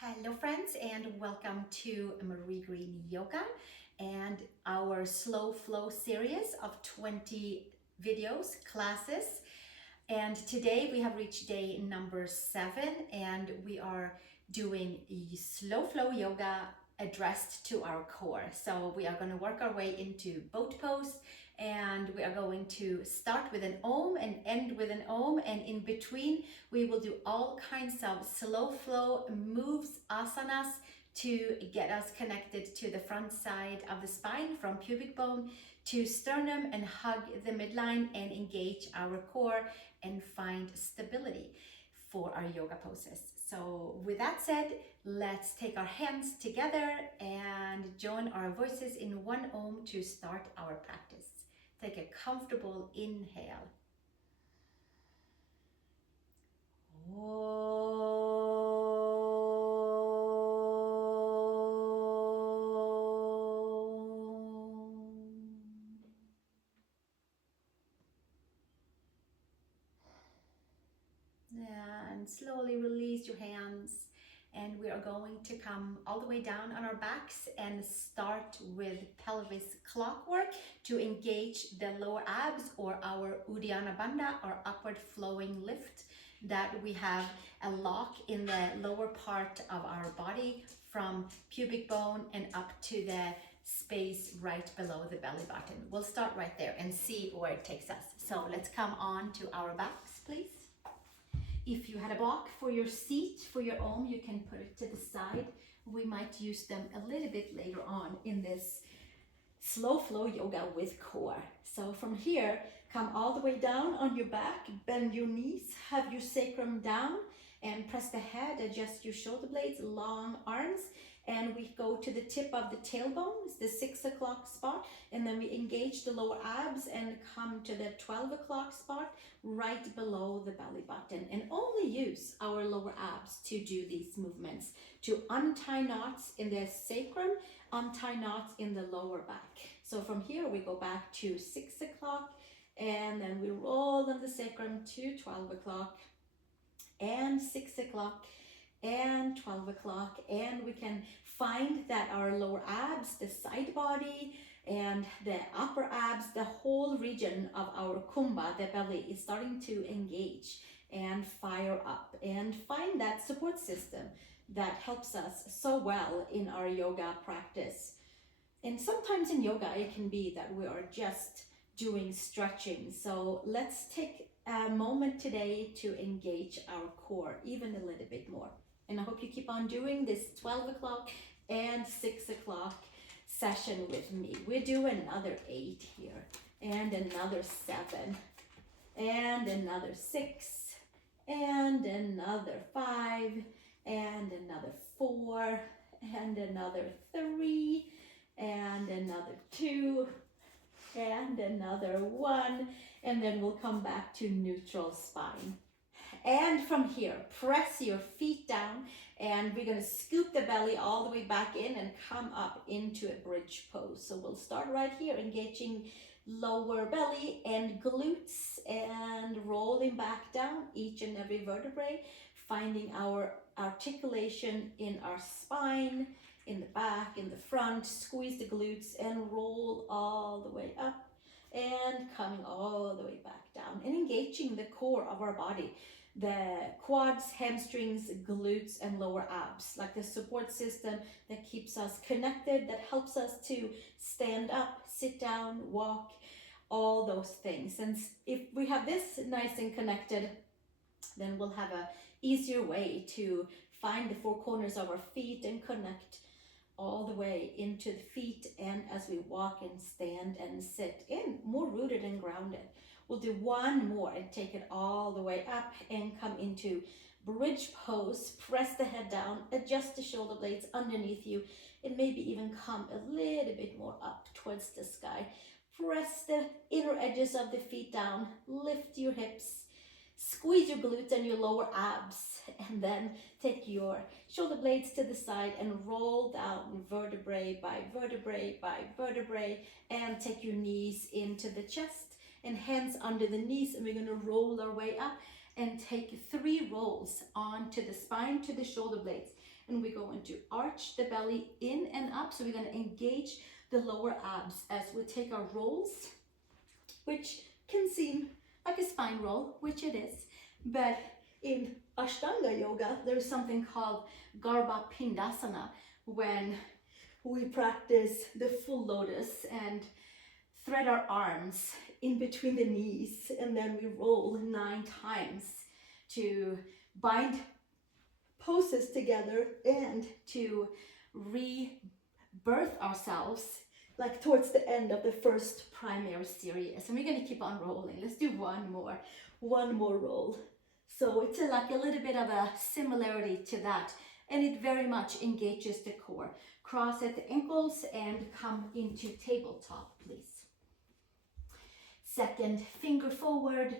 Hello friends, and welcome to Marie Green Yoga and our slow flow series of 20 videos, classes. And today we have reached day number 7 and we are doing slow flow yoga addressed to our core. So we are going to work our way into boat pose, and we are going to start with an Om and end with an Om, and in between we will do all kinds of slow flow moves, asanas, to get us connected to the front side of the spine from pubic bone to sternum, and hug the midline and engage our core and find stability for our yoga poses. So with that said, let's take our hands together and join our voices in one Om to start our practice. Take a comfortable inhale. And slowly release your hands, and we are going to come all the way down on our backs and start with pelvis clockwork to engage the lower abs, or our Uddiyana Bandha, or upward flowing lift, that we have a lock in the lower part of our body from pubic bone and up to the space right below the belly button. We'll start right there and see where it takes us. So let's come on to our backs, please. If you had a block for your seat, for your Om, you can put it to the side. We might use them a little bit later on in this slow flow yoga with core. So from here, come all the way down on your back, bend your knees, have your sacrum down, and press the head, adjust your shoulder blades, long arms, and we go to the tip of the tailbone, it's the 6 o'clock spot, and then we engage the lower abs and come to the 12 o'clock spot right below the belly button, and only use our lower abs to do these movements, to untie knots in the sacrum, untie knots in the lower back. So from here we go back to 6 o'clock, and then we roll on the sacrum to 12 o'clock and 6 o'clock and 12 o'clock, and we can find that our lower abs, the side body, and the upper abs, the whole region of our kumbha, the belly, is starting to engage and fire up, and find that support system that helps us so well in our yoga practice. And sometimes in yoga it can be that we are just doing stretching. So let's take a moment today to engage our core even a little bit more. And I hope you keep on doing this 12 o'clock and 6 o'clock session with me. We do another 8 here, and another 7, and another 6, and another 5, and another 4, and another 3, and another 2, and another 1, and then we'll come back to neutral spine. And from here, press your feet down, and we're going to scoop the belly all the way back in and come up into a bridge pose. So we'll start right here, engaging lower belly and glutes, and rolling back down each and every vertebrae, finding our articulation in our spine, in the back, in the front. Squeeze the glutes and roll all the way up, and coming all the way back down, and engaging the core of our body, the quads, hamstrings, glutes, and lower abs, like the support system that keeps us connected, that helps us to stand up, sit down, walk, all those things. And if we have this nice and connected, then we'll have a easier way to find the 4 corners of our feet and connect all the way into the feet, and as we walk and stand and sit in, more rooted and grounded. We'll do one more and take it all the way up and come into bridge pose. Press the head down, adjust the shoulder blades underneath you, and maybe even come a little bit more up towards the sky. Press the inner edges of the feet down, lift your hips, squeeze your glutes and your lower abs, and then take your shoulder blades to the side and roll down vertebrae by vertebrae by vertebrae, and take your knees into the chest and hands under the knees, and we're going to roll our way up and take 3 rolls onto the spine, to the shoulder blades, and we're going to arch the belly in and up. So we're going to engage the lower abs as we take our rolls, which can seem like a spine roll, which it is, but in Ashtanga yoga, there's something called Garbha Pindasana, when we practice the full lotus and thread our arms in between the knees, and then we roll 9 times to bind poses together and to rebirth ourselves, like towards the end of the first primary series. And we're going to keep on rolling. Let's do one more roll. So it's like a little bit of a similarity to that, and it very much engages the core. Cross at the ankles and come into tabletop, please. Second finger forward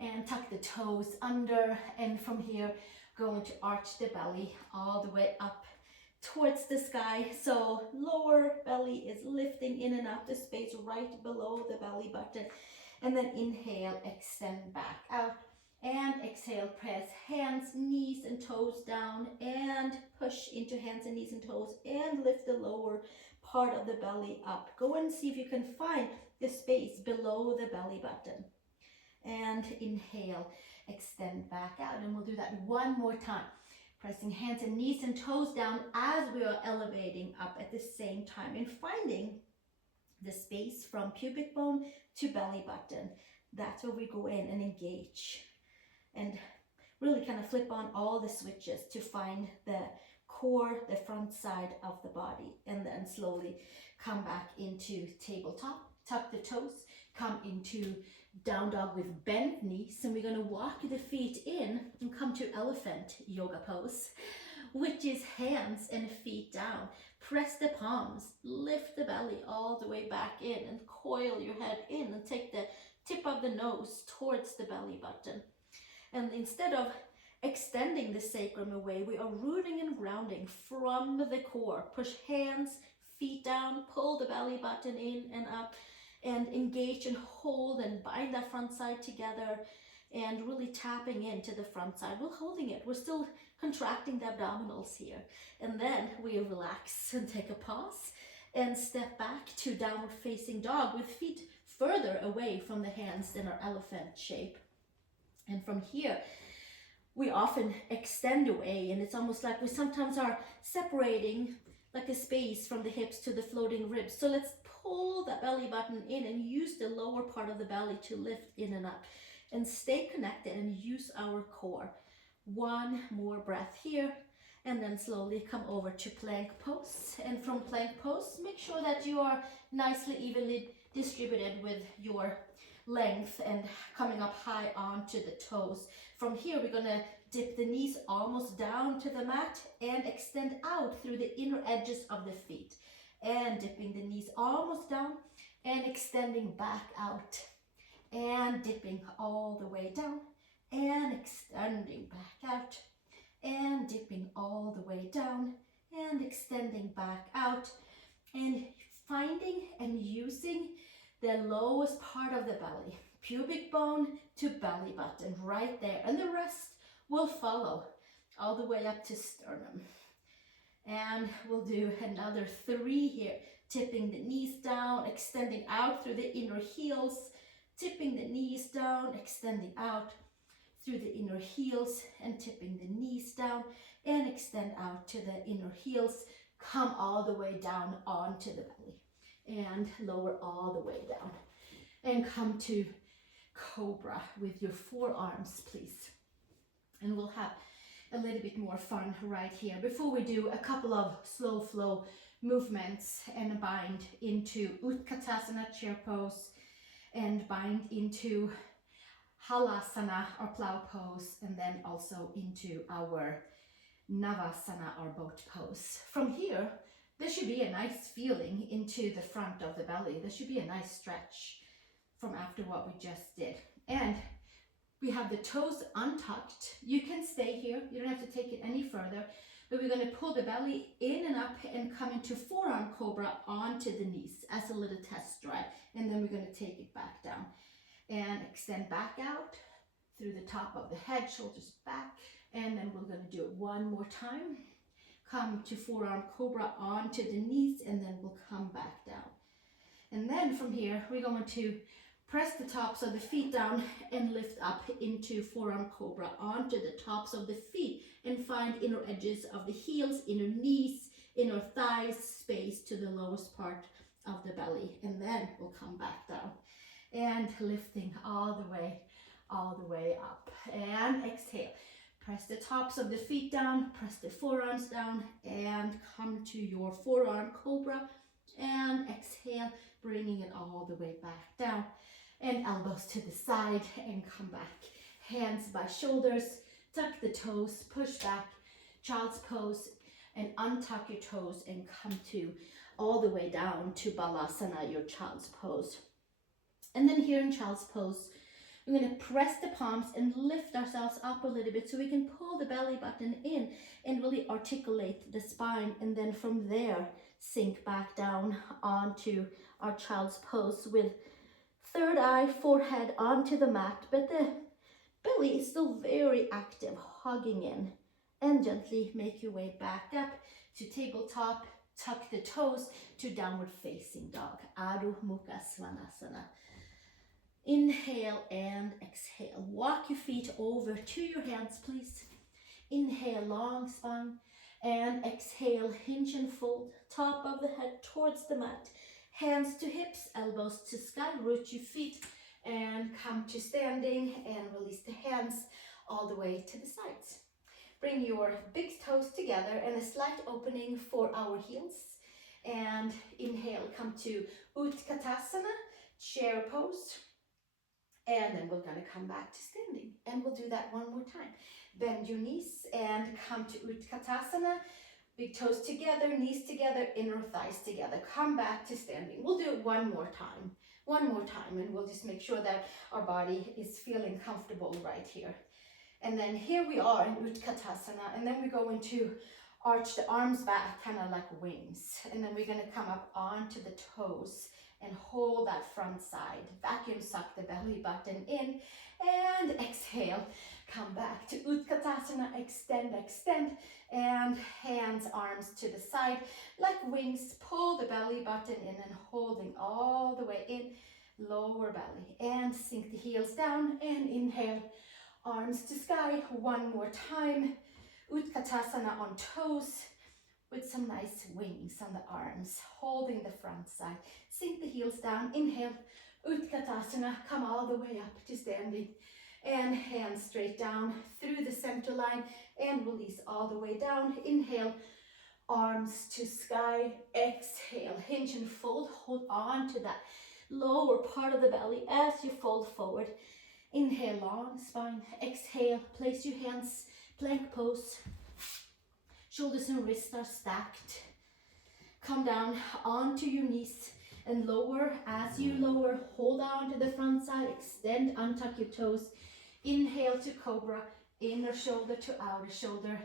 and tuck the toes under, and from here going to arch the belly all the way up towards the sky. So lower belly is lifting in and up, the space right below the belly button. And then inhale, extend back out, and exhale, press hands, knees and toes down, and push into hands and knees and toes, and lift the lower part of the belly up. Go and see if you can find the space below the belly button. And inhale, extend back out, and we'll do that one more time. Pressing hands and knees and toes down as we are elevating up at the same time, and finding the space from pubic bone to belly button. That's where we go in and engage and really kind of flip on all the switches to find the core, the front side of the body, and then slowly come back into tabletop. Tuck the toes, come into down dog with bent knees, and we're going to walk the feet in and come to elephant yoga pose, which is hands and feet down. Press the palms, lift the belly all the way back in, and coil your head in and take the tip of the nose towards the belly button. And instead of extending the sacrum away, we are rooting and grounding from the core. Push hands, feet down, pull the belly button in and up, and engage and hold and bind that front side together, and really tapping into the front side. We're holding it. We're still contracting the abdominals here. And then we relax and take a pause and step back to downward facing dog with feet further away from the hands in our elephant shape. And from here, we often extend away, and it's almost like we sometimes are separating like a space from the hips to the floating ribs. So let's pull that belly button in and use the lower part of the belly to lift in and up, and stay connected and use our core. One more breath here, and then slowly come over to plank pose. And from plank pose, make sure that you are nicely evenly distributed with your length and coming up high onto the toes. From here, we're going to dip the knees almost down to the mat and extend out through the inner edges of the feet, and dipping the knees almost down and extending back out, and dipping all the way down and extending back out, and dipping all the way down and extending back out, and finding and using the lowest part of the belly, pubic bone to belly button, right there, and the rest will follow all the way up to sternum. And we'll do another 3 here, tipping the knees down, extending out through the inner heels, tipping the knees down, extending out through the inner heels, and tipping the knees down and extend out to the inner heels. Come all the way down onto the belly and lower all the way down, and come to cobra with your forearms, please. And we'll have a little bit more fun right here before we do a couple of slow flow movements and bind into Utkatasana chair pose, and bind into Halasana or plow pose, and then also into our Navasana or boat pose. From here, there should be a nice feeling into the front of the belly. There should be a nice stretch from after what we just did. And we have the toes untucked. You can stay here. You don't have to take it any further. But we're going to pull the belly in and up and come into forearm cobra onto the knees as a little test drive. And then we're going to take it back down and extend back out through the top of the head, shoulders back. And then we're going to do it one more time. come to forearm cobra onto the knees, and then we'll come back down. And then from here, we're going to press the tops of the feet down and lift up into forearm cobra onto the tops of the feet, and find inner edges of the heels, inner knees, inner thighs, space to the lowest part of the belly. And then we'll come back down and lifting all the way up. And exhale. Press the tops of the feet down, press the forearms down, and come to your forearm cobra. And exhale, bringing it all the way back down. And elbows to the side and come back. Hands by shoulders, tuck the toes, push back, child's pose, and untuck your toes and come to all the way down to Balasana, your child's pose. And then here in child's pose, we're going to press the palms and lift ourselves up a little bit so we can pull the belly button in and really articulate the spine. And then from there, sink back down onto our child's pose with third eye, forehead onto the mat, but the belly is still very active, hugging in. And gently make your way back up to tabletop, tuck the toes to downward facing dog, Adho Mukha Svanasana. Inhale and exhale. Walk your feet over to your hands, please. Inhale, long spine, and exhale, hinge and fold, top of the head towards the mat. Hands to hips, elbows to sky, root your feet, and come to standing, and release the hands all the way to the sides. Bring your big toes together and a slight opening for our heels. And inhale, come to Utkatasana, chair pose. And then we're gonna come back to standing. And we'll do that one more time. Bend your knees and come to Utkatasana. Big toes together, knees together, inner thighs together. Come back to standing. We'll do it one more time. And we'll just make sure that our body is feeling comfortable right here. And then here we are in Utkatasana, and then we're going to arch the arms back, kind of like wings. And then we're going to come up onto the toes and hold that front side. Vacuum suck the belly button in, and exhale. Come back to Utkatasana, extend, and hands, arms to the side, like wings. Pull the belly button in and holding all the way in, lower belly. And sink the heels down, and inhale. Arms to sky, one more time. Utkatasana on toes with some nice wings on the arms, holding the front side. Sink the heels down, inhale. Utkatasana, come all the way up to standing. And hands straight down through the center line and release all the way down. Inhale, arms to sky. Exhale, hinge and fold. Hold on to that lower part of the belly as you fold forward. Inhale, long spine. Exhale, place your hands, plank pose. Shoulders and wrists are stacked. Come down onto your knees and lower. As you lower, hold on to the front side. Extend, untuck your toes. Inhale to cobra, inner shoulder to outer shoulder.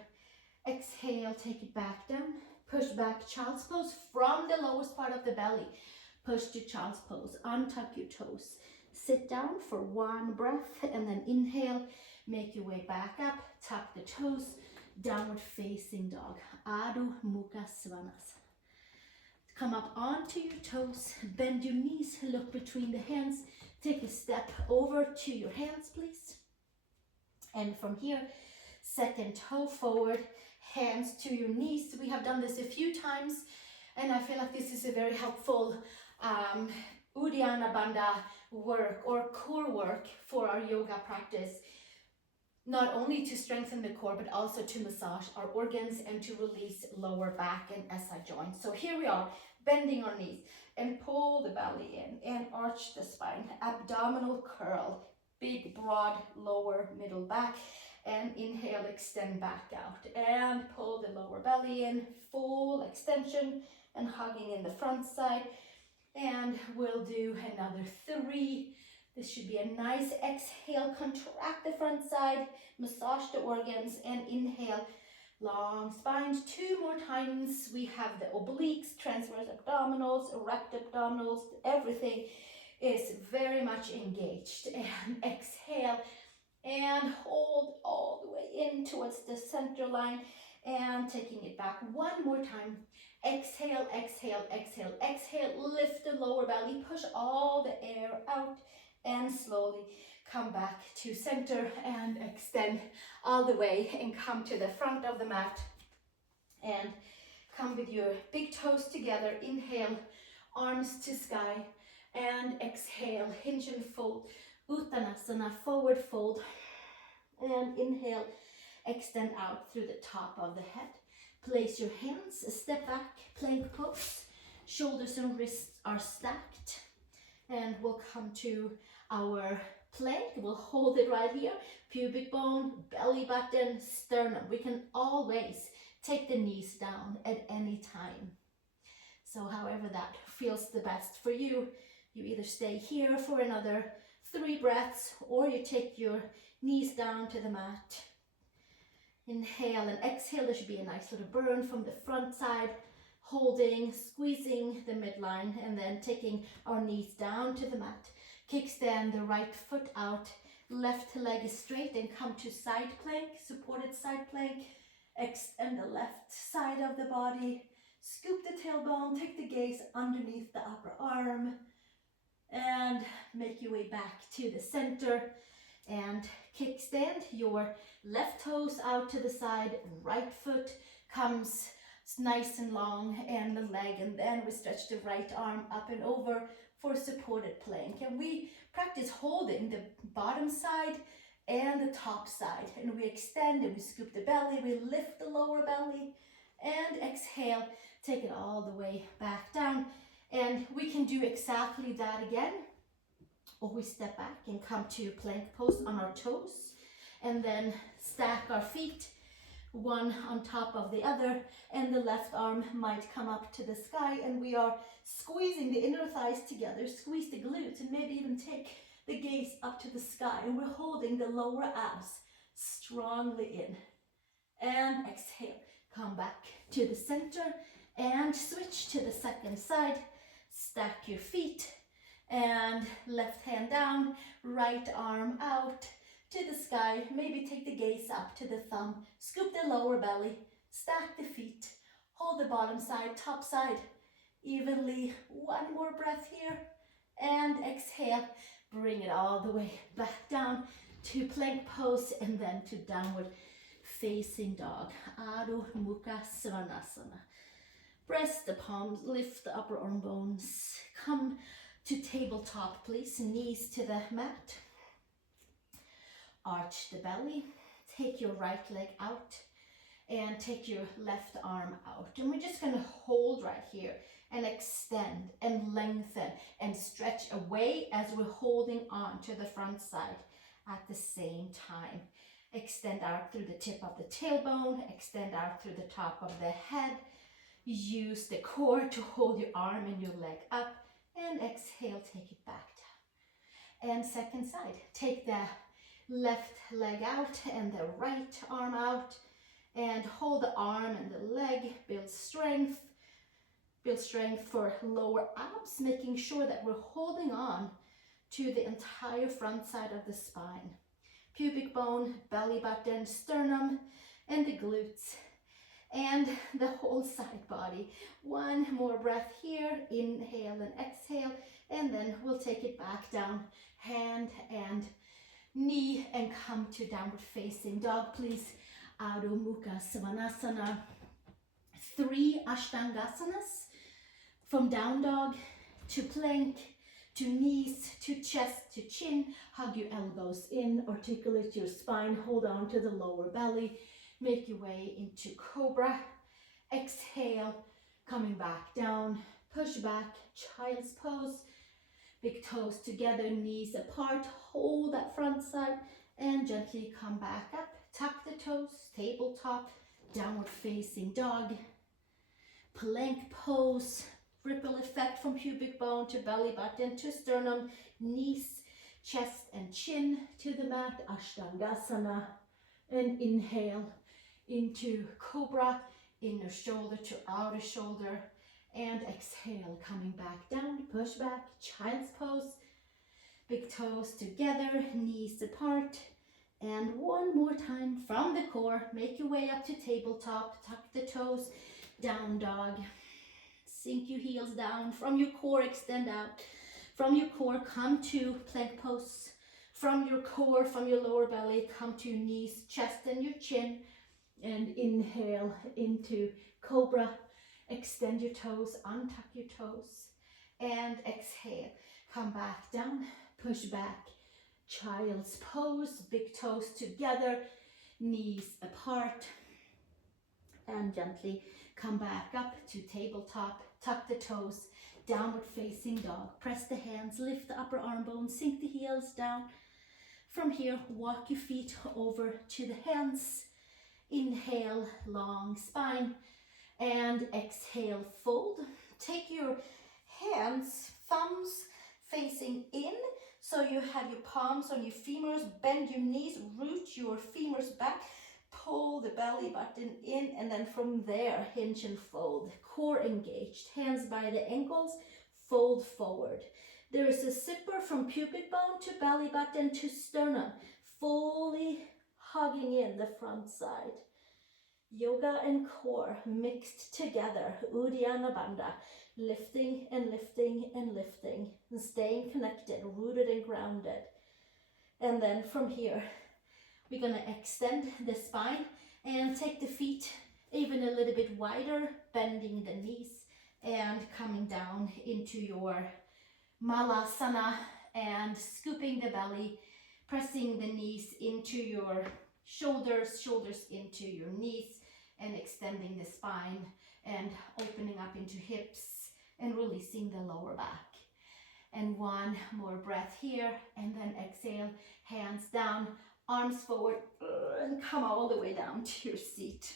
Exhale, take it back down. Push back, child's pose from the lowest part of the belly. Push to child's pose, untuck your toes. Sit down for one breath, and then inhale, make your way back up, tuck the toes, downward facing dog, Adho Mukha Svanasana. Come up onto your toes, bend your knees, look between the hands, take a step over to your hands, please. And from here, second toe forward, hands to your knees. We have done this a few times, and I feel like this is a very helpful Uddiyana Bandha work or core work for our yoga practice, not only to strengthen the core but also to massage our organs and to release lower back and SI joints. So here we are, bending our knees and pull the belly in and arch the spine, abdominal curl, big broad lower middle back, and inhale, extend back out and pull the lower belly in, full extension and hugging in the front side. And we'll do another 3. This should be a nice exhale, contract the front side, massage the organs, and inhale, long spine. 2 more times. We have the obliques, transverse abdominals, erect abdominals, everything is very much engaged. And exhale and hold all the way in towards the center line and taking it back one more time. Exhale, exhale, exhale, exhale. Lift the lower belly, push all the air out, and slowly come back to center and extend all the way and come to the front of the mat. And come with your big toes together. Inhale, arms to sky, and exhale, hinge and fold. Uttanasana, forward fold. And inhale, extend out through the top of the head. Place your hands, step back, plank pose. Shoulders and wrists are stacked. And we'll come to our plank. We'll hold it right here. Pubic bone, belly button, sternum. We can always take the knees down at any time. So however that feels the best for you, you either stay here for another 3 breaths or you take your knees down to the mat. Inhale and exhale. There should be a nice little burn from the front side. Holding, squeezing the midline, and then taking our knees down to the mat. Kickstand the right foot out. Left leg is straight and come to side plank, supported side plank. Extend the left side of the body. Scoop the tailbone, take the gaze underneath the upper arm. And make your way back to the center. And kickstand your left toes out to the side. Right foot comes nice and long and the leg, and then we stretch the right arm up and over for supported plank. And we practice holding the bottom side and the top side, and we extend and we scoop the belly, we lift the lower belly, and exhale, take it all the way back down. And we can do exactly that again, or we step back and come to plank pose on our toes, and then stack our feet one on top of the other, and the left arm might come up to the sky, and we are squeezing the inner thighs together. Squeeze the glutes and maybe even take the gaze up to the sky, and we're holding the lower abs strongly in. And exhale, come back to the center and switch to the second side. Stack your feet and left hand down, right arm out to the sky. Maybe take the gaze up to the thumb. Scoop the lower belly, stack the feet, hold the bottom side, top side evenly. One more breath here, and exhale. Bring it all the way back down to plank pose, and then to downward facing dog. Adho Mukha Svanasana. Press the palms, lift the upper arm bones. Come to tabletop, please. Knees to the mat. Arch the belly. Take your right leg out and take your left arm out. And we're just going to hold right here and extend and lengthen and stretch away as we're holding on to the front side at the same time. Extend out through the tip of the tailbone, extend out through the top of the head. Use the core to hold your arm and your leg up, and exhale, take it back down. And second side, take the left leg out and the right arm out, and hold the arm and the leg. Build strength for lower abs, making sure that we're holding on to the entire front side of the spine. Pubic bone, belly button, sternum, and the glutes, and the whole side body. One more breath here. Inhale and exhale, and then we'll take it back down, hand and knee, and come to downward facing dog, please. Adho Mukha Svanasana. 3 Ashtangasanas, from down dog to plank, to knees, to chest, to chin. Hug your elbows in, articulate your spine, hold on to the lower belly. Make your way into cobra. Exhale, coming back down, push back, child's pose. Big toes together, knees apart, hold that front side, and gently come back up. Tuck the toes, tabletop, downward facing dog. Plank pose, ripple effect from pubic bone to belly button to sternum, knees, chest and chin to the mat. Ashtangasana, and inhale into cobra, inner shoulder to outer shoulder, and exhale, coming back down, push back, child's pose. Big toes together, knees apart, And one more time from the core, make your way up to tabletop, tuck the toes, down dog. Sink your heels down, from your core extend out. From your core come to plank pose. From your core, from your lower belly, come to your knees, chest and your chin. And inhale into cobra. Extend your toes, untuck your toes. And exhale, come back down, push back. Child's pose, big toes together, knees apart. And gently come back up to tabletop, tuck the toes, downward facing dog. Press the hands, lift the upper arm bones, sink the heels down. From here, walk your feet over to the hands. Inhale, long spine, and exhale, fold. Take your hands, thumbs facing in, so you have your palms on your femurs, bend your knees, root your femurs back, pull the belly button in, and then from there, hinge and fold. Core engaged, hands by the ankles, fold forward. There is a zipper from pubic bone to belly button to sternum, fully hugging in the front side. Yoga and core mixed together, Uddiyana Bandha, lifting and lifting and lifting, and staying connected, rooted and grounded. And then from here, we're gonna extend the spine and take the feet even a little bit wider, bending the knees and coming down into your Malasana and scooping the belly, pressing the knees into your shoulders, shoulders into your knees, and extending the spine and opening up into hips and releasing the lower back. And one more breath here, and then exhale, hands down, arms forward, and come all the way down to your seat.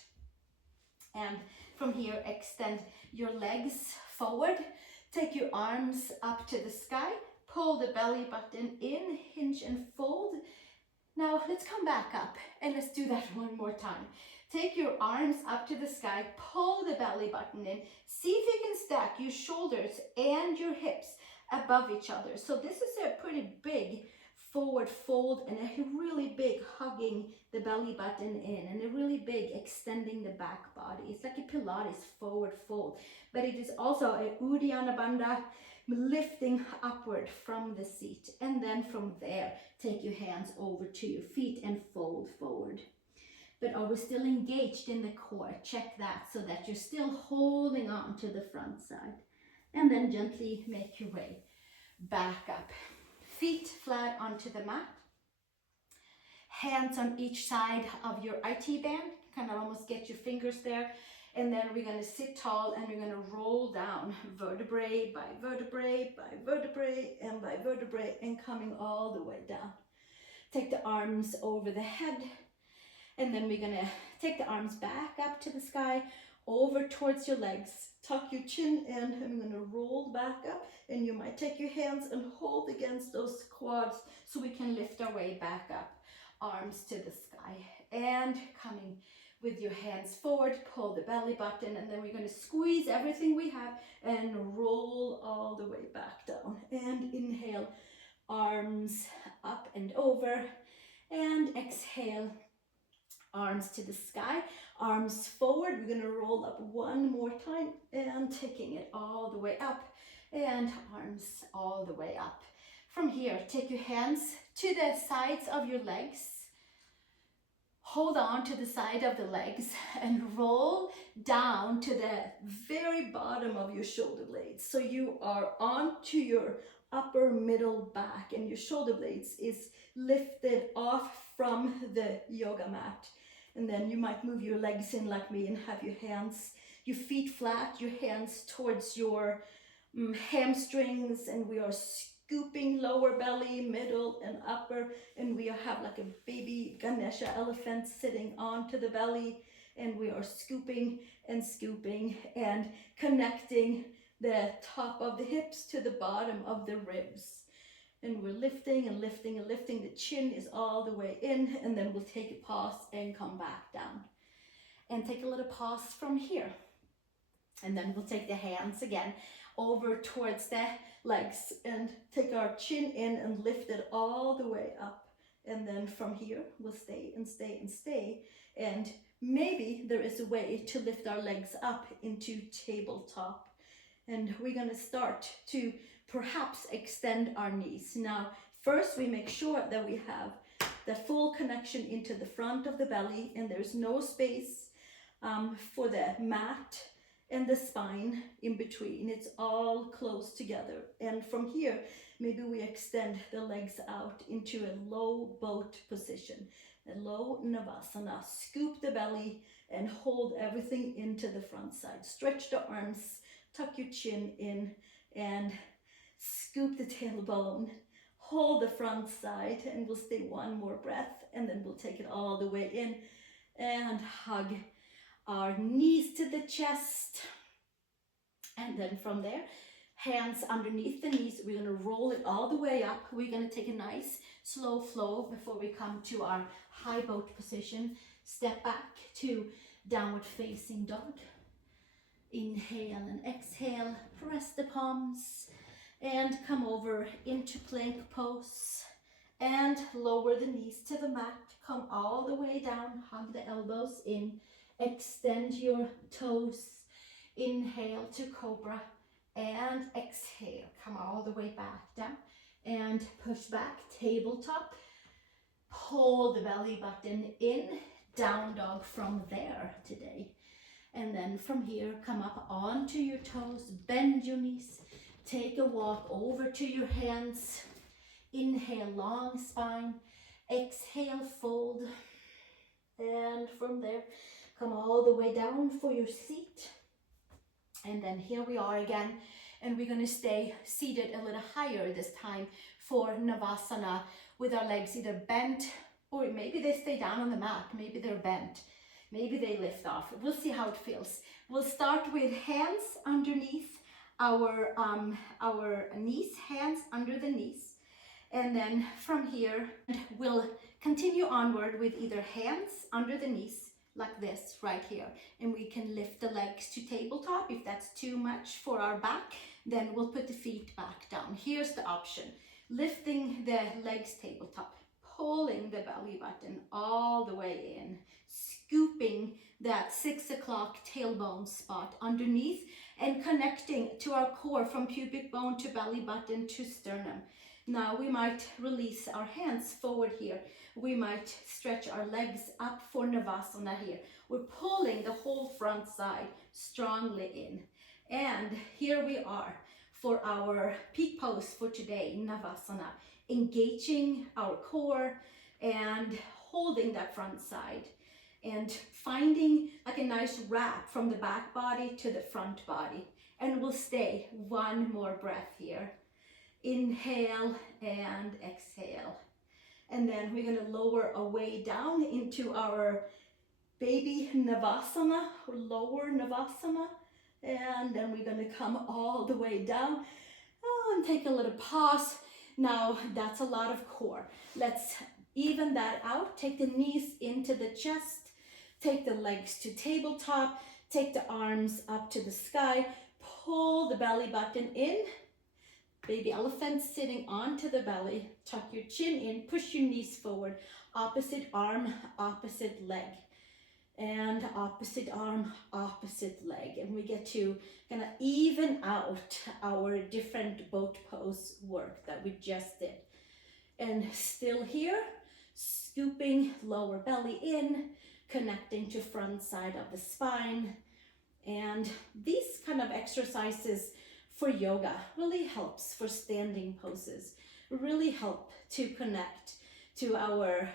And from here, extend your legs forward, take your arms up to the sky, pull the belly button in, hinge and fold. Now let's come back up and let's do that one more time. Take your arms up to the sky, pull the belly button in, see if you can stack your shoulders and your hips above each other. So this is a pretty big forward fold and a really big hugging the belly button in, and a really big extending the back body. It's like a Pilates forward fold, but it is also a Uddiyana Bandha, lifting upward from the seat. And then from there, take your hands over to your feet and fold forward. But are we still engaged in the core? Check that so that you're still holding on to the front side. And then gently make your way back up. Feet flat onto the mat. Hands on each side of your IT band. Kind of almost get your fingers there. And then we're going to sit tall and we're going to roll down vertebrae by vertebrae by vertebrae and by vertebrae, and coming all the way down. Take the arms over the head, and then we're going to take the arms back up to the sky, over towards your legs. Tuck your chin in, and I'm going to roll back up, and you might take your hands and hold against those quads so we can lift our way back up. Arms to the sky, and coming with your hands forward, pull the belly button, and then we're going to squeeze everything we have and roll all the way back down. And inhale, arms up and over, and exhale, arms to the sky, arms forward. We're going to roll up one more time and taking it all the way up, and arms all the way up. From here, take your hands to the sides of your legs. Hold on to the side of the legs and roll down to the very bottom of your shoulder blades. So you are onto your upper middle back, and your shoulder blades is lifted off from the yoga mat. And then you might move your legs in like me and have your hands, your feet flat, your hands towards your hamstrings, and we are scooping lower belly, middle and upper, and we have like a baby Ganesha elephant sitting onto the belly, and we are scooping and scooping and connecting the top of the hips to the bottom of the ribs. And we're lifting and lifting and lifting. The chin is all the way in, and then we'll take a pause and come back down. And take a little pause from here. And then we'll take the hands again over towards the legs and take our chin in and lift it all the way up. And then from here, we'll stay and stay and stay. And maybe there is a way to lift our legs up into tabletop. And we're gonna start to perhaps extend our knees. Now, first we make sure that we have the full connection into the front of the belly and there's no space for the mat and the spine in between. It's all close together. And from here, maybe we extend the legs out into a low boat position, a low Navasana. Scoop the belly and hold everything into the front side. Stretch the arms, tuck your chin in and scoop the tailbone. Hold the front side and we'll stay one more breath and then we'll take it all the way in and hug our knees to the chest. And then from there, hands underneath the knees. We're going to roll it all the way up. We're going to take a nice slow flow before we come to our high boat position. Step back to downward facing dog. Inhale and exhale. Press the palms and come over into plank pose. And lower the knees to the mat. Come all the way down. Hug the elbows in. Extend your toes. Inhale to cobra and exhale. Come all the way back down and push back, tabletop. Pull the belly button in, down dog from there today. And then from here, come up onto your toes, bend your knees, take a walk over to your hands. Inhale, long spine. Exhale, fold. And from there, come all the way down for your seat. And then here we are again, and we're going to stay seated a little higher this time for Navasana with our legs either bent or maybe they stay down on the mat, maybe they're bent, maybe they lift off. We'll see how it feels. We'll start with hands underneath our knees, hands under the knees. And then from here, we'll continue onward with either hands under the knees, like this right here, and we can lift the legs to tabletop. If that's too much for our back, then we'll put the feet back down. Here's the option: lifting the legs tabletop, pulling the belly button all the way in, scooping that 6 o'clock tailbone spot underneath and connecting to our core from pubic bone to belly button to sternum. Now we might release our hands forward here. We might stretch our legs up for Navasana here. We're pulling the whole front side strongly in. And here we are for our peak pose for today, Navasana. Engaging our core and holding that front side. And finding like a nice wrap from the back body to the front body. And we'll stay one more breath here. Inhale and exhale. And then we're going to lower our way down into our baby Navasana, or lower Navasana. And then we're going to come all the way down. Oh, and take a little pause. Now that's a lot of core. Let's even that out. Take the knees into the chest. Take the legs to tabletop. Take the arms up to the sky. Pull the belly button in. Baby elephant sitting onto the belly. Tuck your chin in. Push your knees forward. Opposite arm, opposite leg. And opposite arm, opposite leg. And we get to kind of even out our different boat pose work that we just did. And still here, scooping lower belly in, connecting to front side of the spine. And these kind of exercises for yoga really helps for standing poses, really help to connect to our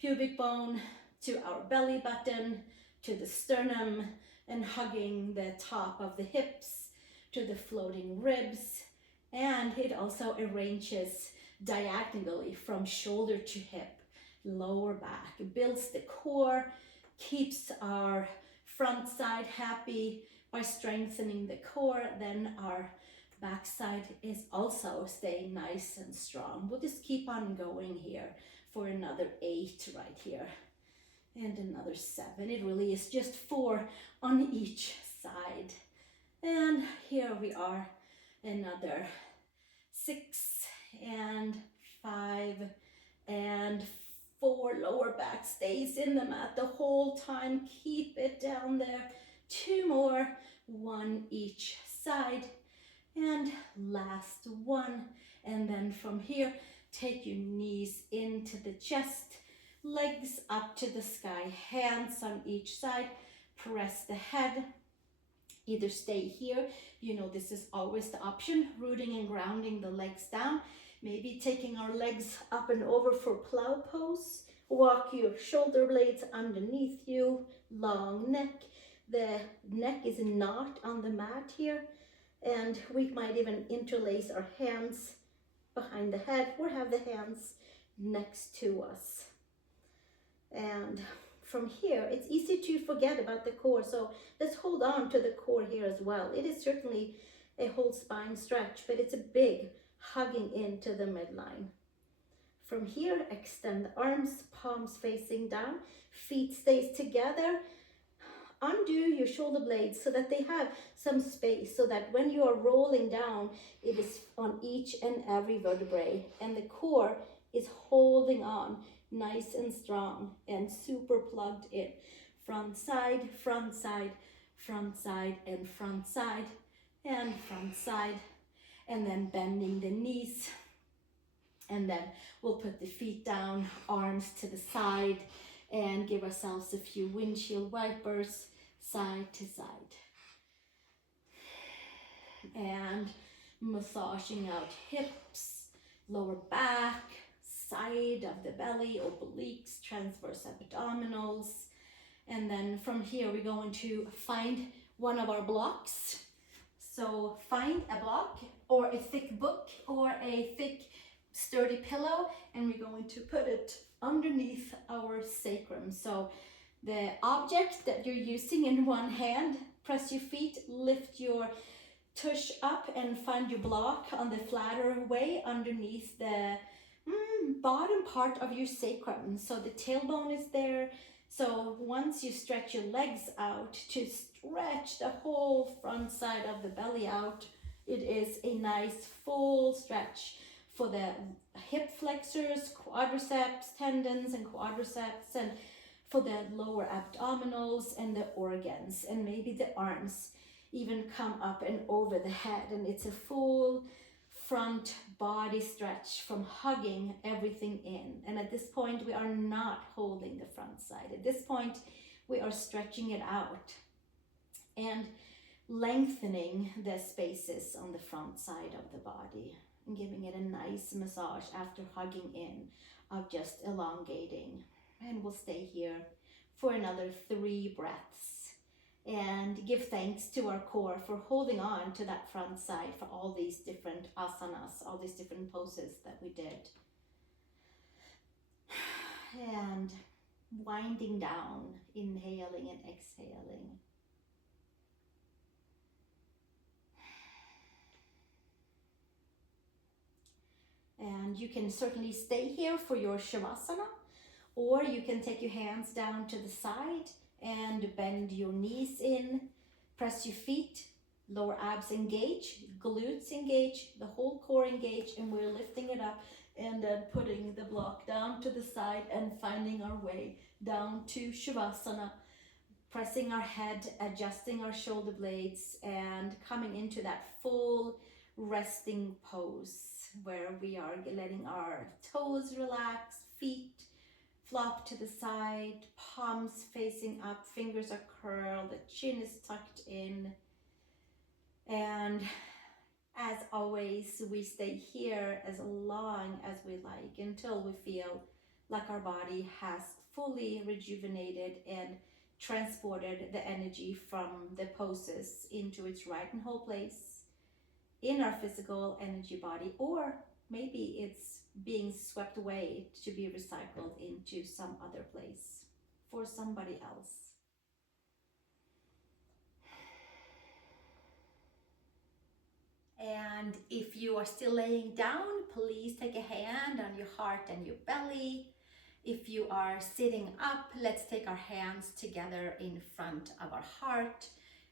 pubic bone, to our belly button, to the sternum, and hugging the top of the hips to the floating ribs. And it also arranges diagonally from shoulder to hip, lower back. It builds the core, keeps our front side happy by strengthening the core. Then our back side is also staying nice and strong. We'll just keep on going here for another 8 right here. And another 7. It really is just 4 on each side. And here we are, another 6 and 5 and 4, lower back stays in the mat the whole time. Keep it down there. 2 more, 1 each side. And last one. And then from here, take your knees into the chest, legs up to the sky, hands on each side. Press the head. Either stay here, you know, this is always the option, rooting and grounding the legs down. Maybe taking our legs up and over for plow pose. Walk your shoulder blades underneath you, long neck. The neck is not on the mat here. And we might even interlace our hands behind the head or have the hands next to us. And from here, it's easy to forget about the core. So let's hold on to the core here as well. It is certainly a whole spine stretch, but it's a big hugging into the midline. From here, extend the arms, palms facing down, feet stays together. Undo your shoulder blades so that they have some space, so that when you are rolling down, it is on each and every vertebrae, and the core is holding on nice and strong and super plugged in. Front side, front side, front side, and front side, and front side, and then bending the knees. And then we'll put the feet down, arms to the side, and give ourselves a few windshield wipers, side to side. And massaging out hips, lower back, side of the belly, obliques, transverse abdominals. And then from here, we're going to find one of our blocks. So find a block or a thick book or a thick sturdy pillow, and we're going to put it underneath our sacrum. So the object that you're using in one hand, press your feet, lift your tush up and find your block on the flatter way underneath the bottom part of your sacrum. So the tailbone is there. So once you stretch your legs out to stretch the whole front side of the belly out, it is a nice full stretch for the hip flexors, quadriceps tendons and quadriceps, and for the lower abdominals and the organs, and maybe the arms even come up and over the head. And it's a full front body stretch from hugging everything in. And at this point, we are not holding the front side. At this point, we are stretching it out and lengthening the spaces on the front side of the body and giving it a nice massage after hugging in of just elongating. And we'll stay here for another 3 breaths and give thanks to our core for holding on to that front side for all these different asanas, all these different poses that we did. And winding down, inhaling and exhaling. And you can certainly stay here for your Shavasana, or you can take your hands down to the side and bend your knees in, press your feet, lower abs engage, glutes engage, the whole core engage, and we're lifting it up and then putting the block down to the side and finding our way down to Shavasana, pressing our head, adjusting our shoulder blades, and coming into that full resting pose where we are letting our toes relax, feet flop to the side, palms facing up, fingers are curled, the chin is tucked in. And as always, we stay here as long as we like until we feel like our body has fully rejuvenated and transported the energy from the poses into its right and whole place in our physical energy body, or maybe it's being swept away to be recycled into some other place for somebody else. And if you are still laying down, please take a hand on your heart and your belly. If you are sitting up, let's take our hands together in front of our heart.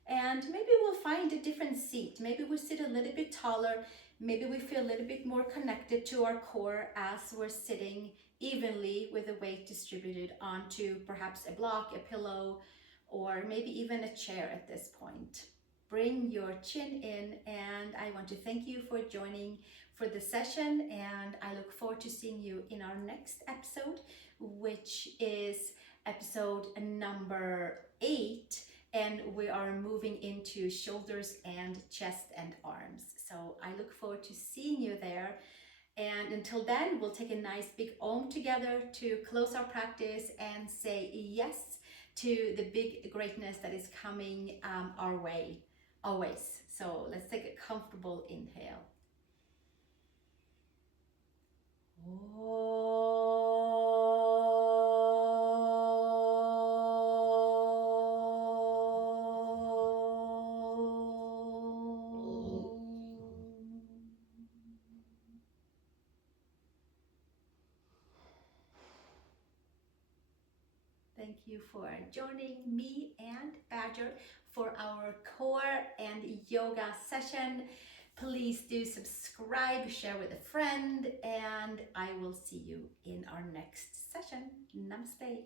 And maybe we'll find a different seat. Maybe we sit a little bit taller. Maybe we feel a little bit more connected to our core as we're sitting evenly with the weight distributed onto perhaps a block, a pillow, or maybe even a chair at this point. Bring your chin in, and I want to thank you for joining for the session, and I look forward to seeing you in our next episode, which is episode number 8, and we are moving into shoulders and chest and arms. So I look forward to seeing you there. And until then, we'll take a nice big Om together to close our practice and say yes to the big greatness that is coming our way, always. So let's take a comfortable inhale. Thank you for joining me and Badger for our core and yoga session. Please do subscribe, share with a friend, and I will see you in our next session. Namaste.